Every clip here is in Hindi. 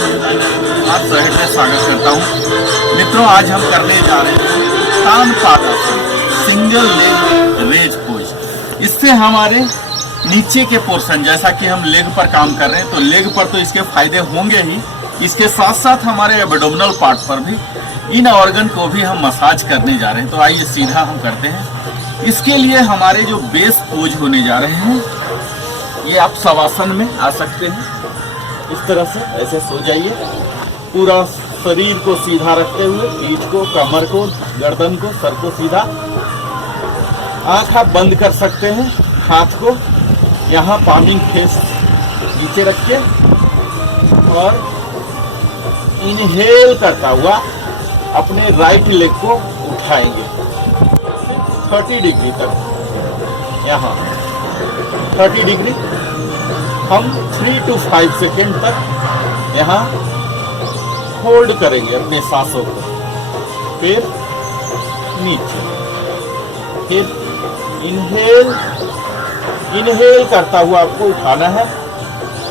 आप सहज में स्वागत करता हूँ। मित्रों, आज हम करने जा रहे हैं तानपादासन, सिंगल लेग रेज पोज। इससे हमारे नीचे के पोर्शन, जैसा कि हम लेग पर काम कर रहे हैं, तो लेग पर तो इसके फायदे होंगे ही, इसके साथ साथ हमारे एब्डोमिनल पार्ट पर भी, इन ऑर्गन को भी हम मसाज करने जा रहे हैं। तो आइए सीधा हम करते हैं। इसके लिए हमारे जो बेस पोज होने जा रहे हैं, ये आप शवासन में आ सकते हैं। इस तरह से ऐसे सो जाइए, पूरा शरीर को सीधा रखते हुए, पीठ को, कमर को, गर्दन को, सर को सीधा। आंख आप बंद कर सकते हैं, हाथ को यहाँ पामिंग फेस नीचे रख के, और इनहेल करता हुआ अपने राइट लेग को उठाएंगे 30 डिग्री तक। यहाँ 30 डिग्री हम 3 to 5 सेकेंड तक यहाँ होल्ड करेंगे अपने सांसों को। फिर नीचे, फिर इनहेल करता हुआ आपको उठाना है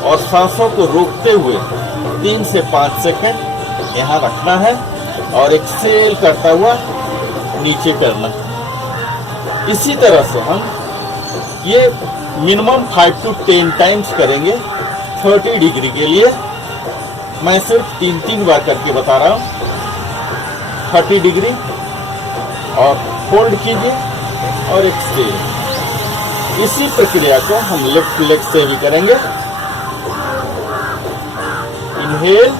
और सांसों को रोकते हुए 3 से 5 सेकेंड यहाँ रखना है और एक्सेल करता हुआ नीचे करना है। इसी तरह से हम ये मिनिमम 5 to 10 टाइम्स करेंगे 30 डिग्री के लिए। मैं सिर्फ 3 बार करके बता रहा हूँ। 30 डिग्री और होल्ड कीजिए और एक्सहेल। इसी प्रक्रिया को हम लेफ्ट लेग से भी करेंगे। इनहेल,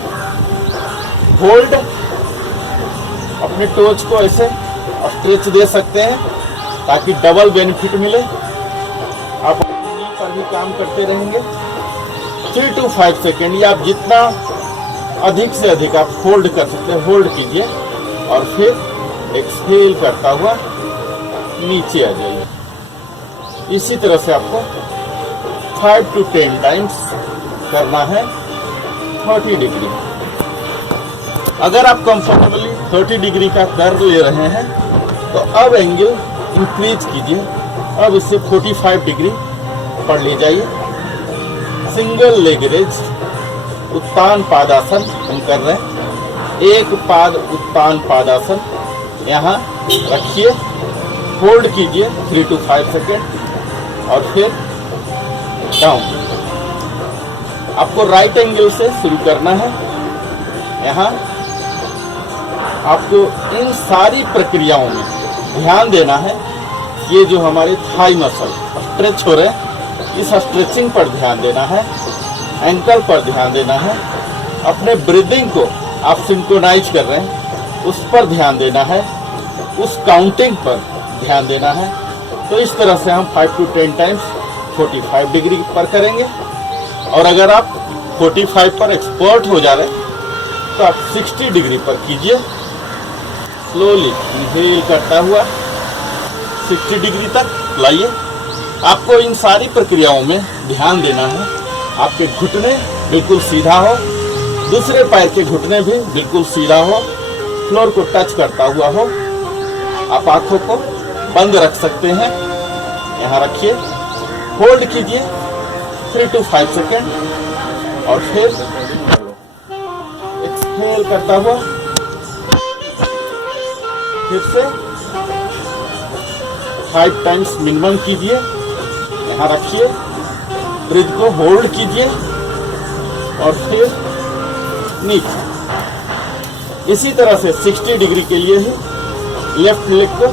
होल्ड, अपने टोच को ऐसे स्ट्रेच दे सकते हैं ताकि डबल बेनिफिट मिले। आप नी पर भी काम करते रहेंगे 3 to 5 सेकेंड, या आप जितना अधिक से अधिक आप होल्ड कर सकते हैं, होल्ड कीजिए और फिर एक्सहेल करता हुआ नीचे आ जाइए। इसी तरह से आपको 5 to 10 टाइम्स करना है 30 डिग्री। अगर आप कंफर्टेबली 30 डिग्री का कर ले रहे हैं तो अब एंगल इंक्रीज कीजिए। अब इससे 45 डिग्री पर ले जाइए। सिंगल लेग रेज उत्तान पादासन हम कर रहे हैं। एक पाद उत्तान पादासन यहाँ रखिए, होल्ड कीजिए 3 to 5 सेकेंड और फिर डाउन। आपको राइट एंगल से शुरू करना है। यहाँ आपको इन सारी प्रक्रियाओं में ध्यान देना है। ये जो हमारे थाई मसल स्ट्रेच हो रहे हैं, इस स्ट्रेचिंग पर ध्यान देना है, एंकल पर ध्यान देना है। अपने ब्रीदिंग को आप सिंक्रोनाइज कर रहे हैं, उस पर ध्यान देना है, उस काउंटिंग पर ध्यान देना है। तो इस तरह से हम 5 to 10 टाइम्स 45 डिग्री पर करेंगे। और अगर आप 45 पर एक्सपर्ट हो जा रहे हैं तो आप 60 डिग्री पर कीजिए। स्लोली इनहेल करता हुआ 60 डिग्री तक लाइए। आपको इन सारी प्रक्रियाओं में ध्यान देना है। आपके घुटने बिल्कुल सीधा हो, दूसरे पैर के घुटने भी बिल्कुल सीधा हो, फ्लोर को टच करता हुआ हो। आप आंखों को बंद रख सकते हैं, यहाँ रखिए, होल्ड कीजिए 3 to 5 सेकेंड और फिर एक्सहेल करता हुआ फिर से 5 टाइम्स मिनिमम कीजिए। यहाँ रखिए, ब्रीथ को होल्ड कीजिए और फिर नीचे। इसी तरह से 60 डिग्री के लिए ही लेफ्ट लेग को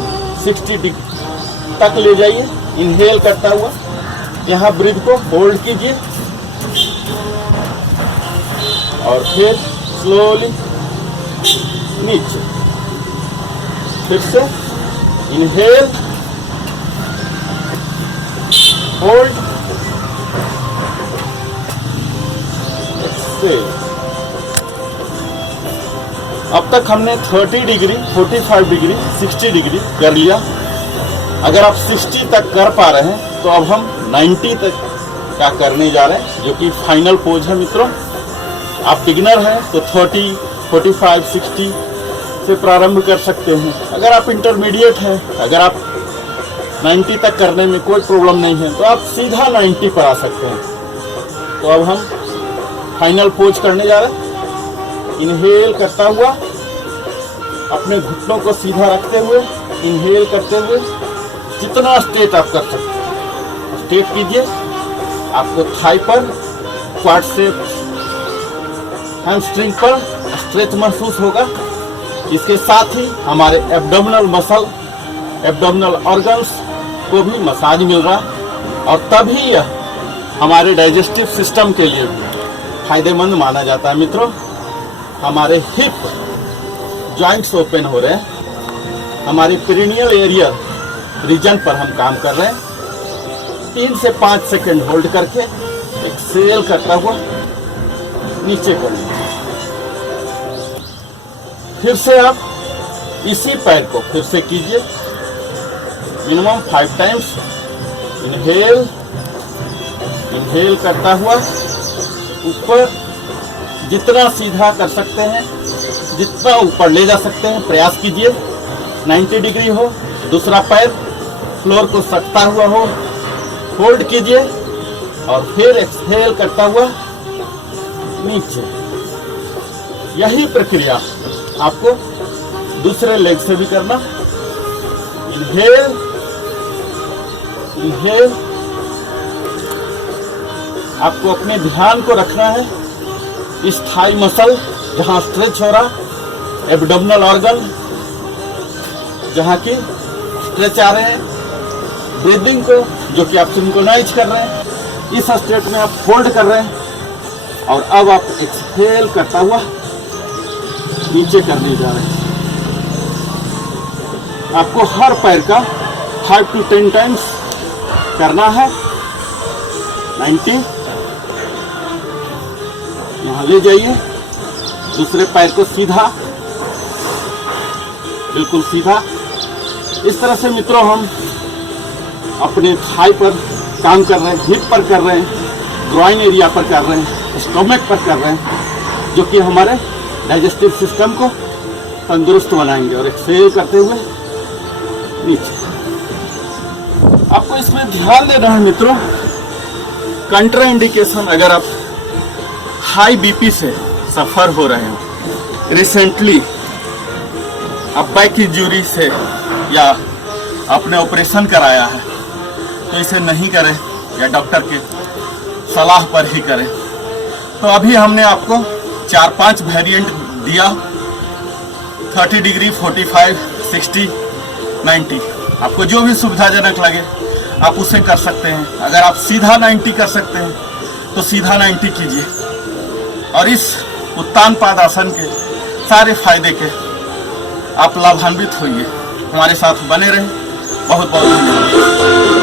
60 डिग्री तक ले जाइए, इनहेल करता हुआ। यहाँ ब्रीथ को होल्ड कीजिए और फिर स्लोली नीचे। फिर से इनहेल, होल्ड, एक्सहेल। अब तक हमने 30 डिग्री, 45 डिग्री, 60 डिग्री कर लिया। अगर आप 60 तक कर पा रहे हैं तो अब हम 90 तक का करने जा रहे हैं, जो कि फाइनल पोज है। मित्रों, आप बिगिनर हैं तो 30, 45, 60 से प्रारंभ कर सकते हैं। अगर आप इंटरमीडिएट हैं, अगर आप 90 तक करने में कोई प्रॉब्लम नहीं है तो आप सीधा 90 पर आ सकते हैं। तो अब हम फाइनल पोज करने जा रहे हैं। इनहेल करता हुआ अपने घुटनों को सीधा रखते हुए इनहेल करते हुए जितना स्ट्रेट आप कर सकते हैं स्ट्रेट कीजिए। आपको थाई पर, क्वाड्रिसेप्स, हैमस्ट्रिंग पर स्ट्रेच महसूस होगा। इसके साथ ही हमारे एब्डोमिनल मसल, एब्डोमिनल ऑर्गन्स को भी मसाज मिल रहा है और तभी यह हमारे डाइजेस्टिव सिस्टम के लिए भी फायदेमंद माना जाता है। मित्रों, हमारे हिप जॉइंट्स ओपन हो रहे हैं, हमारे पेरिनियल एरिया रीजन पर हम काम कर रहे हैं। 3 से 5 सेकंड होल्ड करके एक्सेल करता हुआ नीचे करेंगे। फिर से आप इसी पैर को फिर से कीजिए, मिनिमम 5 टाइम्स। इनहेल, इनहेल करता हुआ ऊपर जितना सीधा कर सकते हैं, जितना ऊपर ले जा सकते हैं प्रयास कीजिए। 90 डिग्री हो, दूसरा पैर फ्लोर को सकता हुआ हो, होल्ड कीजिए और फिर एक्सहेल करता हुआ नीचे। यही प्रक्रिया आपको दूसरे लेग से भी करना। Inhale, inhale. आपको अपने ध्यान को रखना है इस थाई मसल जहां स्ट्रेच हो रहा, एब्डोमिनल ऑर्गन जहां की स्ट्रेच आ रहे हैं, ब्रीदिंग को जो कि आप सिंक्रोनाइज कर रहे हैं, इस स्टेट में आप होल्ड कर रहे हैं और अब आप एक्सहेल करता हुआ नीचे करने जा रहे हैं। आपको हर पैर का 5 to 10 टाइम्स करना है। 90, यहाँ ले जाइए, दूसरे पैर को सीधा, बिल्कुल सीधा। इस तरह से मित्रों हम अपने थाई पर काम कर रहे हैं, हिप पर कर रहे हैं, ग्रॉइन एरिया पर कर रहे हैं, स्टोमक पर कर रहे हैं, जो कि हमारे डाइजेस्टिव सिस्टम को तंदुरुस्त बनाएंगे। और एक्सेल करते हुए नीचे। आपको इसमें ध्यान देना है मित्रों, कंट्रा इंडिकेशन अगर आप हाई बीपी से सफर हो रहे हो, रिसेंटली आप बैक इंजरी से या आपने ऑपरेशन कराया है, तो इसे नहीं करें या डॉक्टर के सलाह पर ही करें। तो अभी हमने आपको 4-5 वेरिएंट दिया, 30 डिग्री, 45, 60, 90। आपको जो भी सुविधाजनक लगे आप उसे कर सकते हैं। अगर आप सीधा 90 कर सकते हैं तो सीधा 90 कीजिए और इस उत्तान पादासन के सारे फायदे के आप लाभान्वित होइए। हमारे साथ बने रहें। बहुत बहुत धन्यवाद।